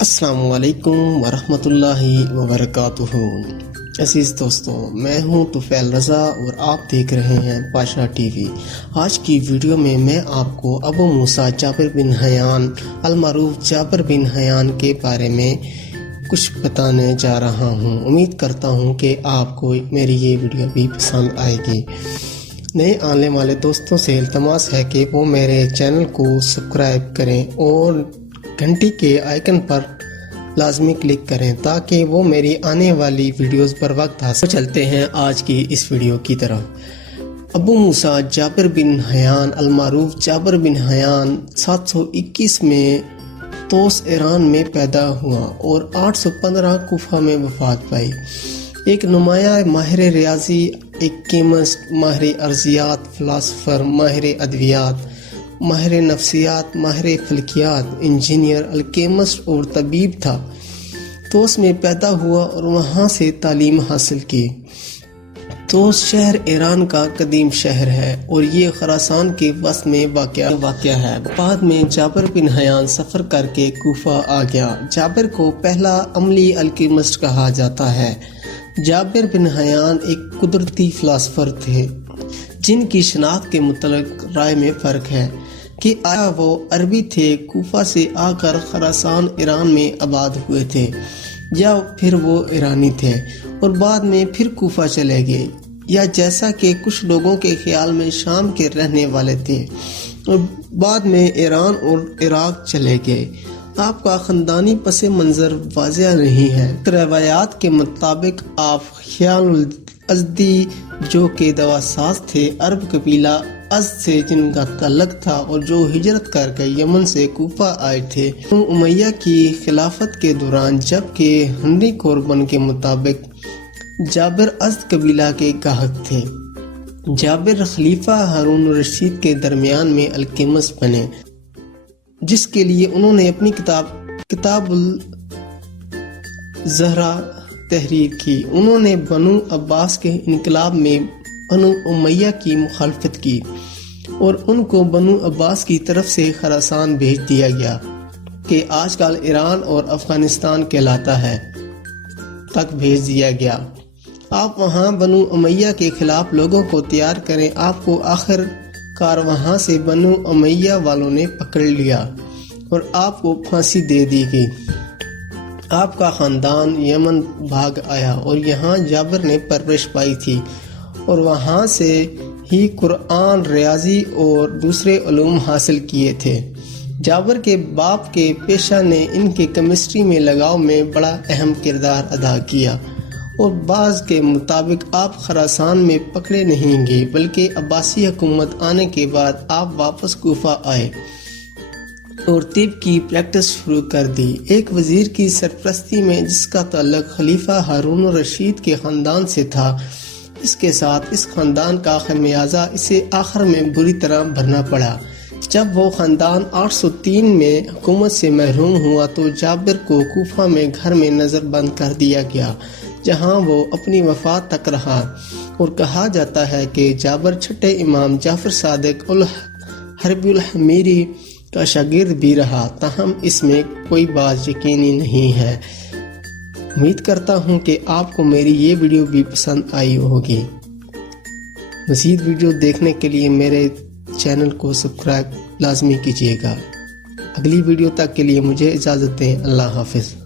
السلام علیکم ورحمۃ اللہ وبرکاتہ۔ عزیز دوستوں، میں ہوں طفیل رضا اور آپ دیکھ رہے ہیں پاشا ٹی وی۔ آج کی ویڈیو میں آپ کو ابو موسیٰ جابر بن حیان المعروف جابر بن حیان کے بارے میں کچھ بتانے جا رہا ہوں۔ امید کرتا ہوں کہ آپ کو میری یہ ویڈیو بھی پسند آئے گی۔ نئے آنے والے دوستوں سے التماس ہے کہ وہ میرے چینل کو سبسکرائب کریں اور گھنٹی کے آئیکن پر لازمی کلک کریں تاکہ وہ میری آنے والی ویڈیوز پر وقت حاصل چلتے ہیں آج کی اس ویڈیو کی طرف۔ ابو موسیٰ جابر بن حیان المعروف جابر بن حیان 721 میں طوس ایران میں پیدا ہوا اور 815 کوفہ میں وفات پائی۔ ایک نمایاں ماہر ریاضی، ایک کیمسٹ، ماہر ارضیات، فلاسفر، ماہر ادویات، ماہر نفسیات، ماہر فلکیات، انجینئر، الکیمسٹ اور طبیب تھا۔ طوس میں پیدا ہوا اور وہاں سے تعلیم حاصل کی۔ طوس شہر ایران کا قدیم شہر ہے اور یہ خراسان کے وسط میں واقع ہے۔ بعد میں جابر بن حیان سفر کر کے کوفہ آ گیا۔ جابر کو پہلا عملی الکیمسٹ کہا جاتا ہے۔ جابر بن حیان ایک قدرتی فلاسفر تھے جن کی شناخت کے متعلق رائے میں فرق ہے کہ آیا وہ عربی تھے، کوفہ سے آ کر خراسان ایران میں آباد ہوئے تھے، یا پھر وہ ایرانی تھے اور بعد میں پھر کوفہ چلے گئے، یا جیسا کہ کچھ لوگوں کے خیال میں شام کے رہنے والے تھے اور بعد میں ایران اور عراق چلے گئے۔ آپ کا خاندانی پس منظر واضح نہیں ہے۔ روایات کے مطابق آپ خیال الازدی جو کہ دوا ساز تھے، عرب قبیلہ ازد سے جن کا تعلق تھا اور جو ہجرت کر کے یمن سے کوفہ آئے تھے۔ امیہ کی خلافت کے دوران، جبکہ ہنری کوربن کے مطابق جابر ازد قبیلہ کے گاہک تھے۔ جابر خلیفہ ہارون الرشید کے درمیان میں الکیمسٹ بنے، جس کے لیے انہوں نے اپنی کتاب الزہرا تحریر کی۔ انہوں نے بنو عباس کے انقلاب میں بنو امیہ کی مخالفت کی اور ان کو بنو عباس کی طرف سے خراسان بھیج دیا گیا کہ آج کل ایران اور افغانستان کہلاتا ہے تک بھیج دیا گیا۔ آپ وہاں بنو امیہ کے خلاف لوگوں کو تیار کریں۔ آپ کو آخر کار وہاں سے بنو امیہ والوں نے پکڑ لیا اور آپ کو پھانسی دے دی گئی۔ آپ کا خاندان یمن بھاگ آیا اور یہاں جابر نے پرورش پائی تھی اور وہاں سے ہی قرآن، ریاضی اور دوسرے علوم حاصل کیے تھے۔ جابر کے باپ کے پیشہ نے ان کے کیمسٹری میں لگاؤ میں بڑا اہم کردار ادا کیا اور بعض کے مطابق آپ خراسان میں پکڑے نہیں گئے بلکہ عباسی حکومت آنے کے بعد آپ واپس کوفہ آئے اور طب کی پریکٹس شروع کر دی۔ ایک وزیر کی سرپرستی میں جس کا تعلق خلیفہ ہارون الرشید کے خاندان سے تھا، اس کے ساتھ اس خاندان کا خمیازہ اسے آخر میں بری طرح بھرنا پڑا۔ جب وہ خاندان 803 میں حکومت سے محروم ہوا تو جابر کو کوفہ میں گھر میں نظر بند کر دیا گیا، جہاں وہ اپنی وفات تک رہا، اور کہا جاتا ہے کہ جابر چھٹے امام جعفر صادق الحربی الحمیری کا شاگرد بھی رہا، تاہم اس میں کوئی بات یقینی نہیں ہے۔ امید کرتا ہوں کہ آپ کو میری یہ ویڈیو بھی پسند آئی ہوگی۔ مزید ویڈیو دیکھنے کے لیے میرے چینل کو سبسکرائب لازمی کیجیے گا۔ اگلی ویڈیو تک کے لیے مجھے اجازت دیں۔ اللہ حافظ۔